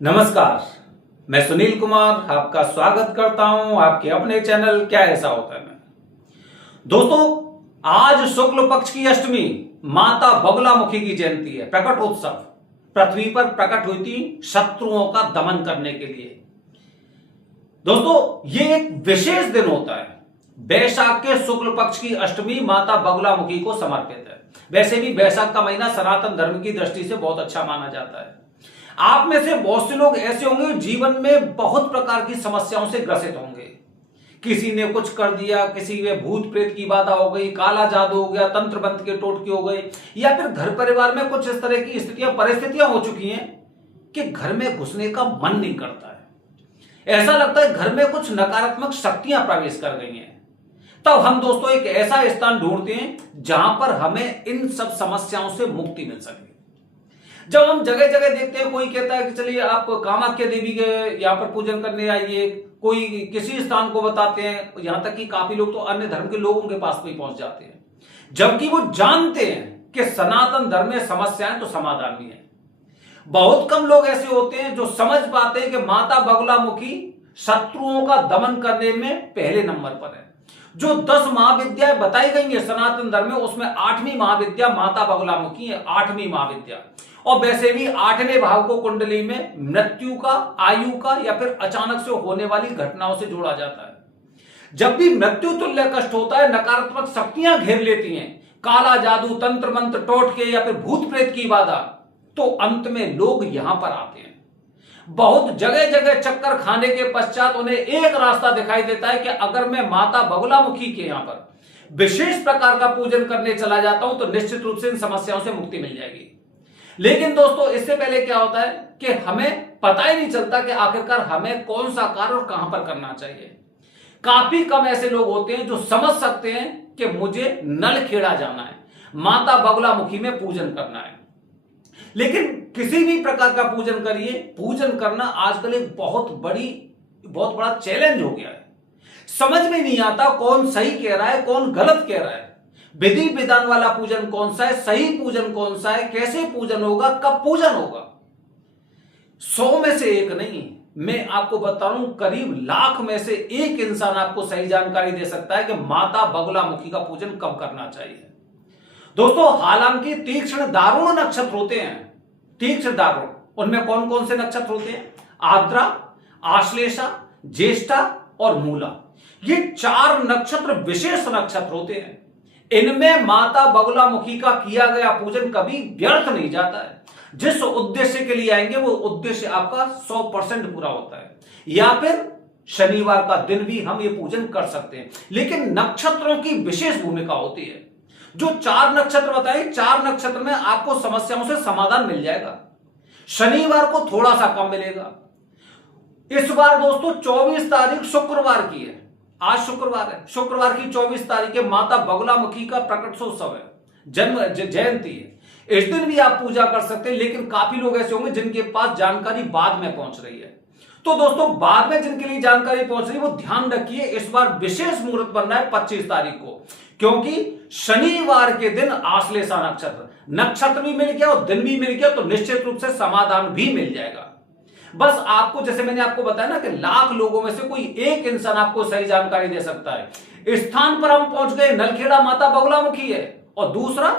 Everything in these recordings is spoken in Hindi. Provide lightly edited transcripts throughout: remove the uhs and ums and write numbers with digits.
नमस्कार, मैं सुनील कुमार आपका स्वागत करता हूं आपके अपने चैनल क्या ऐसा होता है में। दोस्तों, आज शुक्ल पक्ष की अष्टमी माता बगुलामुखी की जयंती है। प्रकट उत्सव पृथ्वी पर प्रकट हुई थी शत्रुओं का दमन करने के लिए। दोस्तों, ये एक विशेष दिन होता है। वैशाख के शुक्ल पक्ष की अष्टमी माता बगुलामुखी को समर्पित है। वैसे भी वैशाख का महीना सनातन धर्म की दृष्टि से बहुत अच्छा माना जाता है। आप में से बहुत से लोग ऐसे होंगे जीवन में बहुत प्रकार की समस्याओं से ग्रसित होंगे। किसी ने कुछ कर दिया, किसी में भूत प्रेत की बाधा हो गई, काला जादू हो गया, तंत्र मंत्र के टोटके हो गए, या फिर घर परिवार में कुछ इस तरह की स्थितियां परिस्थितियां हो चुकी हैं कि घर में घुसने का मन नहीं करता है। ऐसा लगता है घर में कुछ नकारात्मक शक्तियां प्रवेश कर गई हैं। तब हम दोस्तों एक ऐसा स्थान ढूंढते हैं जहां पर हमें इन सब समस्याओं से मुक्ति मिल सके। जब हम जगह जगह देखते हैं, कोई कहता है कि चलिए आप कामाख्या देवी के यहाँ पर पूजन करने आइए, कोई किसी स्थान को बताते हैं, यहां तक कि काफी लोग तो अन्य धर्म के लोगों के पास भी पहुंच जाते हैं, जबकि वो जानते हैं कि सनातन धर्म में समस्याएं तो समाधान भी है। बहुत कम लोग ऐसे होते हैं जो समझ पाते हैं कि माता बगुलामुखी शत्रुओं का दमन करने में पहले नंबर पर है। जो 10 महाविद्याएं बताई गई है सनातन धर्म में, उसमें 8वीं महाविद्या माता बगुलामुखी है, 8वीं महाविद्या। और वैसे भी 8वें भाव को कुंडली में मृत्यु का, आयु का या फिर अचानक से होने वाली घटनाओं से जोड़ा जाता है। जब भी मृत्यु तुल्य कष्ट होता है, नकारात्मक शक्तियां घेर लेती हैं, काला जादू, तंत्र मंत्र, टोटके या फिर भूत प्रेत की बाधा, तो अंत में लोग यहां पर आते हैं। बहुत जगह जगह चक्कर खाने के पश्चात उन्हें एक रास्ता दिखाई देता है कि अगर मैं माता बगुलामुखी के यहां पर विशेष प्रकार का पूजन करने चला जाता हूं तो निश्चित रूप से इन समस्याओं से मुक्ति मिल जाएगी। लेकिन दोस्तों, इससे पहले क्या होता है कि हमें पता ही नहीं चलता कि आखिरकार हमें कौन सा कार्य और कहां पर करना चाहिए। काफी कम ऐसे लोग होते हैं जो समझ सकते हैं कि मुझे नलखेड़ा जाना है, माता बगुलामुखी में पूजन करना है। लेकिन किसी भी प्रकार का पूजन करिए, पूजन करना आजकल एक बहुत बड़ा चैलेंज हो गया है। समझ में नहीं आता कौन सही कह रहा है, कौन गलत कह रहा है। विधि विधान वाला पूजन कौन सा है, सही पूजन कौन सा है, कैसे पूजन होगा, कब पूजन होगा। 100 में से एक नहीं, मैं आपको बता रहा हूं करीब लाख में से एक इंसान आपको सही जानकारी दे सकता है कि माता बगुलामुखी का पूजन कब करना चाहिए। दोस्तों, हालांकि तीक्ष्ण दारुण नक्षत्र होते हैं। तीक्ष्ण दारुण, उनमें कौन कौन से नक्षत्र होते हैं? आर्द्रा, आश्लेषा, ज्येष्ठा और मूला। ये 4 नक्षत्र विशेष नक्षत्र होते हैं। इनमें माता बगुलामुखी का किया गया पूजन कभी व्यर्थ नहीं जाता है। जिस उद्देश्य के लिए आएंगे वो उद्देश्य आपका 100% पूरा होता है। या फिर शनिवार का दिन भी हम ये पूजन कर सकते हैं। लेकिन नक्षत्रों की विशेष भूमिका होती है। जो 4 नक्षत्र बताए, 4 नक्षत्र में आपको समस्याओं से समाधान मिल जाएगा। शनिवार को थोड़ा सा कम मिलेगा। इस बार दोस्तों 24 तारीख शुक्रवार की है। आज शुक्रवार है, शुक्रवार की 24 तारीख है माता बगुलामुखी का प्रकटोत्सव है, जन्म जयंती है। इस दिन भी आप पूजा कर सकते हैं। लेकिन काफी लोग ऐसे होंगे जिनके पास जानकारी बाद में पहुंच रही है। तो दोस्तों, बाद में जिनके लिए जानकारी पहुंच रही है वो ध्यान रखिए, इस बार विशेष मुहूर्त बनना है 25 तारीख को, क्योंकि शनिवार के दिन आश्लेषा नक्षत्र भी मिल गया और दिन भी मिल गया, तो निश्चित रूप से समाधान भी मिल जाएगा। बस आपको, जैसे मैंने आपको बताया ना कि लाख लोगों में से कोई एक इंसान आपको सही जानकारी दे सकता है। स्थान पर हम पहुंच गए, नलखेड़ा माता बगुलामुखी है और दूसरा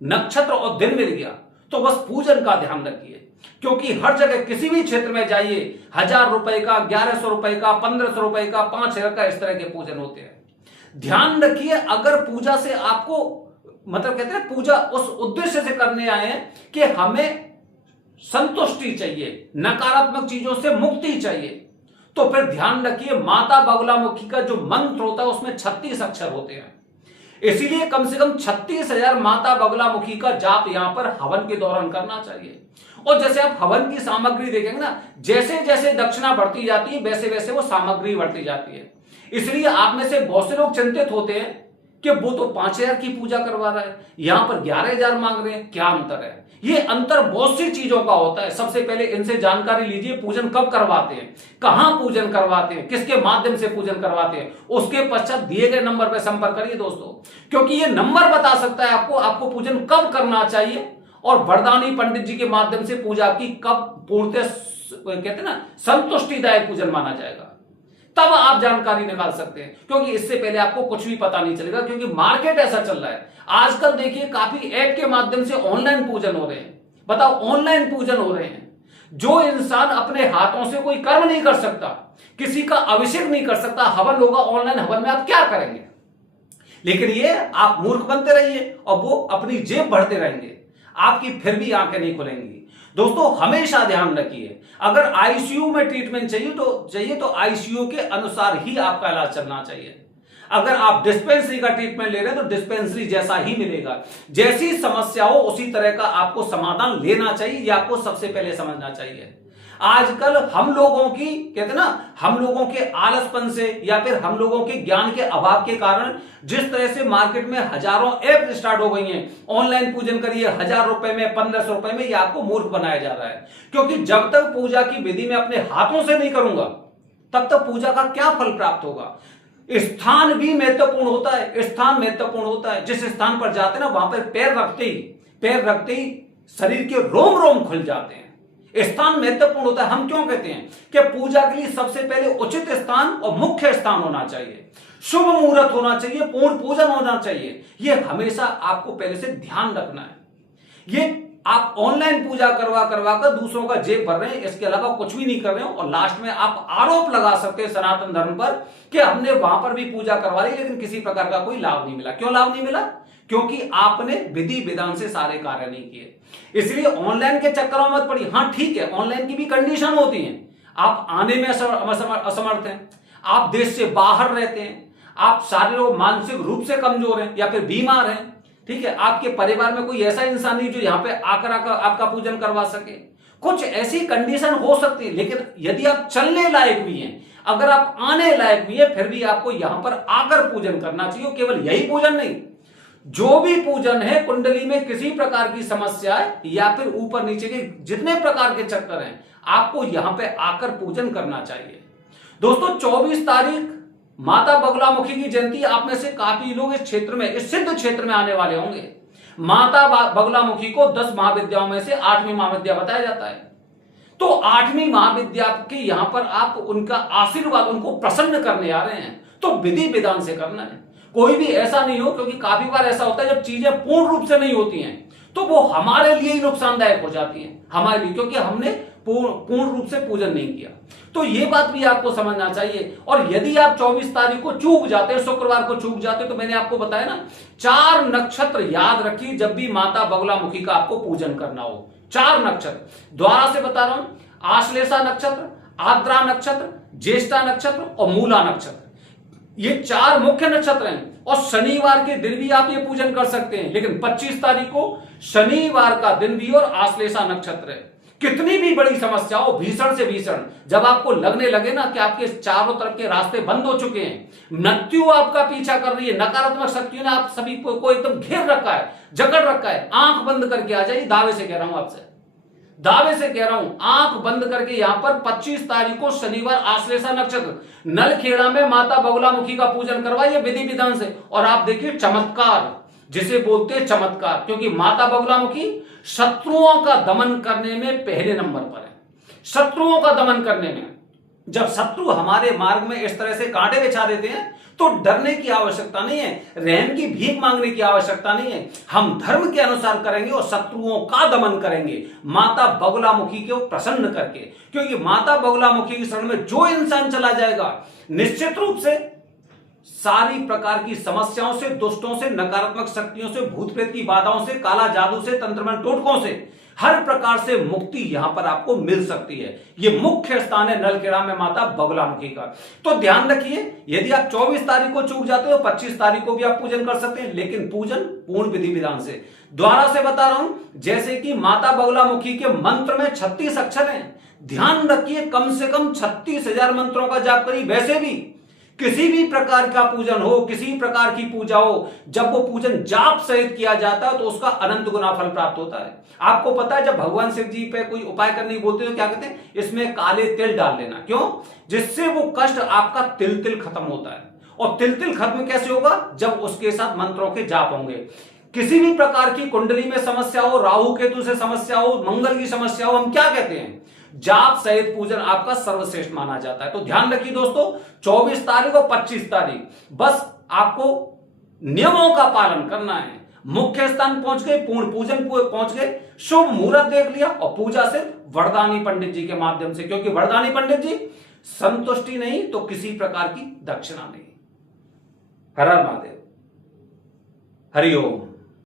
नक्षत्र और दिन मिल गया, तो बस पूजन का ध्यान रखिए। क्योंकि हर जगह किसी भी क्षेत्र में जाइए, 1000 रुपए का, 1100 रुपए का, 1500 रुपए का, 5000 का, इस तरह के पूजन होते हैं। ध्यान रखिए, अगर पूजा से आपको मतलब कहते हैं पूजा उस उद्देश्य से करने आए हैं कि हमें संतुष्टि चाहिए, नकारात्मक चीजों से मुक्ति चाहिए, तो फिर ध्यान रखिए माता बगुलामुखी का जो मंत्र होता है उसमें 36 अक्षर होते हैं। इसीलिए कम से कम 36,000 माता बगुलामुखी का जाप यहां पर हवन के दौरान करना चाहिए। और जैसे आप हवन की सामग्री देखेंगे ना, जैसे जैसे दक्षिणा बढ़ती जाती है वैसे वैसे वो सामग्री बढ़ती जाती है। इसलिए आप में से बहुत से लोग चिंतित होते हैं कि वो तो 5000 की पूजा करवा रहा है, यहां पर 11,000 मांग रहे हैं, क्या अंतर है? ये अंतर बहुत सी चीजों का होता है। सबसे पहले इनसे जानकारी लीजिए, पूजन कब करवाते हैं, कहां पूजन करवाते हैं, किसके माध्यम से पूजन करवाते हैं। उसके पश्चात दिए गए नंबर पर संपर्क करिए दोस्तों, क्योंकि ये नंबर बता सकता है आपको पूजन कब करना चाहिए और वरदानी पंडित जी के माध्यम से पूजा की कब पूर्णतः कहते हैं ना संतुष्टिदायक पूजन माना जाएगा, तब आप जानकारी निकाल सकते हैं, क्योंकि इससे पहले आपको कुछ भी पता नहीं चलेगा, क्योंकि मार्केट ऐसा चल रहा है आजकल। देखिए काफी ऐप के माध्यम से ऑनलाइन पूजन हो रहे हैं। बताओ, ऑनलाइन पूजन हो रहे हैं। जो इंसान अपने हाथों से कोई कर्म नहीं कर सकता, किसी का अभिषेक नहीं कर सकता, हवन होगा ऑनलाइन, हवन में आप क्या करेंगे? लेकिन ये आप मूर्ख बनते रहिए और वो अपनी जेब भरते रहेंगे, आपकी फिर भी आंखें नहीं खुलेंगी। दोस्तों हमेशा ध्यान रखिए, अगर आईसीयू में ट्रीटमेंट चाहिए तो आईसीयू के अनुसार ही आपका इलाज चलना चाहिए। अगर आप डिस्पेंसरी का ट्रीटमेंट ले रहे हैं तो डिस्पेंसरी जैसा ही मिलेगा। जैसी समस्या हो उसी तरह का आपको समाधान लेना चाहिए, ये आपको सबसे पहले समझना चाहिए। आजकल हम लोगों की कहते हैं ना, हम लोगों के आलसपन से या फिर हम लोगों के ज्ञान के अभाव के कारण जिस तरह से मार्केट में हजारों ऐप स्टार्ट हो गई हैं, ऑनलाइन पूजन करिए 1000 रुपए में 1500 रुपए में, ये आपको मूर्ख बनाया जा रहा है। क्योंकि जब तक पूजा की विधि में अपने हाथों से नहीं करूंगा तब तक पूजा का क्या फल प्राप्त होगा? स्थान भी महत्वपूर्ण होता है, स्थान महत्वपूर्ण होता है। जिस स्थान पर जाते हैं ना, वहां पर पैर रखते ही शरीर के रोम रोम खुल जाते हैं। स्थान महत्वपूर्ण होता है। हम क्यों कहते हैं कि पूजा के लिए सबसे पहले उचित स्थान और मुख्य स्थान होना चाहिए, शुभ मुहूर्त होना चाहिए, पूर्ण पूजन होना चाहिए। यह हमेशा आपको पहले से ध्यान रखना है। ये आप ऑनलाइन पूजा करवा कर दूसरों का जेब भर रहे हैं, इसके अलावा कुछ भी नहीं कर रहे हो, और लास्ट में आप आरोप लगा सकते हैं सनातन धर्म पर कि हमने वहां पर भी पूजा करवा ली लेकिन किसी प्रकार का कोई लाभ नहीं मिला। क्यों लाभ नहीं मिला? क्योंकि आपने विधि विधान से सारे कार्य नहीं किए। इसलिए ऑनलाइन के चक्करों में मत पड़िए। हाँ ठीक है, ऑनलाइन की भी कंडीशन होती है, आप आने में असमर्थ हैं, आप देश से बाहर रहते हैं, आप शारीरिक मानसिक रूप से कमजोर हैं या फिर बीमार हैं, ठीक है, आपके परिवार में कोई ऐसा इंसान नहीं जो यहां पे आकर आपका पूजन करवा सके। कुछ ऐसी कंडीशन हो सकती है, लेकिन यदि आप चलने लायक भी हैं, अगर आप आने लायक भी है, फिर भी आपको यहां पर आकर पूजन करना चाहिए। केवल यही पूजन नहीं, जो भी पूजन है, कुंडली में किसी प्रकार की समस्या है या फिर ऊपर नीचे के जितने प्रकार के चक्कर हैं, आपको यहां पे आकर पूजन करना चाहिए। दोस्तों 24 तारीख माता बगुलामुखी की जयंती, आप में से काफी लोग इस क्षेत्र में, इस सिद्ध क्षेत्र में आने वाले होंगे। माता बगुलामुखी को 10 महाविद्याओं में से 8वीं महाविद्या बताया जाता है। तो 8वीं महाविद्या के यहां पर आप उनका आशीर्वाद, उनको प्रसन्न करने आ रहे हैं, तो विधि विधान से करना है। कोई भी ऐसा नहीं हो, क्योंकि काफी बार ऐसा होता है जब चीजें पूर्ण रूप से नहीं होती हैं तो वो हमारे लिए ही नुकसानदायक हो जाती हैं, हमारे लिए, क्योंकि हमने पूर्ण रूप से पूजन नहीं किया। तो ये बात भी आपको समझना चाहिए। और यदि आप 24 तारीख को चूक जाते हैं, शुक्रवार को चूक जाते हैं, तो मैंने आपको बताया ना, 4 नक्षत्र याद रखिए जब भी माता बगुलामुखी का आपको पूजन करना हो। 4 नक्षत्र दोबारा से बता रहा हूं, आश्लेषा नक्षत्र, आद्रा नक्षत्र, ज्येष्ठा नक्षत्र और मूला नक्षत्र, ये 4 मुख्य नक्षत्र हैं। और शनिवार के दिन भी आप ये पूजन कर सकते हैं, लेकिन 25 तारीख को शनिवार का दिन भी और आश्लेषा नक्षत्र है। कितनी भी बड़ी समस्या हो, भीषण से भीषण, जब आपको लगने लगे ना कि आपके चारों तरफ के रास्ते बंद हो चुके हैं, मृत्यु आपका पीछा कर रही है, नकारात्मक शक्तियों ने आप सभी को एकदम घेर रखा है, जकड़ रखा है, आंख बंद करके आ जाइए। दावे से कह रहा हूं आपसे, दावे से कह रहा हूं, आंख बंद करके यहां पर 25 तारीख को शनिवार आश्लेषा नक्षत्र नलखेड़ा में माता बगुलामुखी का पूजन करवाइए विधि विधान से, और आप देखिए चमत्कार, जिसे बोलते हैं चमत्कार। क्योंकि माता बगुलामुखी शत्रुओं का दमन करने में पहले नंबर पर है। शत्रुओं का दमन करने में, जब शत्रु हमारे मार्ग में इस तरह से कांटे बिछा देते हैं तो डरने की आवश्यकता नहीं है, रहम की भीख मांगने की आवश्यकता नहीं है। हम धर्म के अनुसार करेंगे और शत्रुओं का दमन करेंगे माता बगुलामुखी को प्रसन्न करके। क्योंकि माता बगुलामुखी की शरण में जो इंसान चला जाएगा, निश्चित रूप से सारी प्रकार की समस्याओं से, दुष्टों से, नकारात्मक शक्तियों से, भूत प्रेत की बाधाओं से, काला जादू से, तंत्रमंत्र टोटकों से, हर प्रकार से मुक्ति यहां पर आपको मिल सकती है। यह मुख्य स्थान है नलखेड़ा में माता बगुलामुखी का। तो ध्यान रखिए, यदि आप 24 तारीख को चूक जाते हो, 25 तारीख को भी आप पूजन कर सकते हैं, लेकिन पूजन पूर्ण विधि विधान से। दोबारा से बता रहा हूं, जैसे कि माता बगुलामुखी के मंत्र में 36 अक्षर हैं, ध्यान रखिए कम से कम 36,000 मंत्रों का जाप करिए। वैसे भी किसी भी प्रकार का पूजन हो, किसी प्रकार की पूजा हो, जब वो पूजन जाप सहित किया जाता है तो उसका अनंत गुना फल प्राप्त होता है। आपको पता है, जब भगवान शिव जी पे कोई उपाय करने की बोलते हैं तो क्या कहते हैं, इसमें काले तिल डाल लेना। क्यों? जिससे वो कष्ट आपका तिल तिल खत्म होता है। और तिल तिल खत्म कैसे होगा? जब उसके साथ मंत्रों के जाप होंगे। किसी भी प्रकार की कुंडली में समस्या हो, राहु केतु से समस्या हो, मंगल की समस्या हो, हम क्या कहते हैं, जाप सहित पूजन आपका सर्वश्रेष्ठ माना जाता है। तो ध्यान रखिए दोस्तों, 24 तारीख और 25 तारीख बस आपको नियमों का पालन करना है। मुख्य स्थान पहुंच गए, पूर्ण पूजन पहुंच गए, शुभ मुहूर्त देख लिया और पूजा से वरदानी पंडित जी के माध्यम से, क्योंकि वरदानी पंडित जी संतुष्टि नहीं तो किसी प्रकार की दक्षिणा नहीं। हर हर महादेव, हरिओम।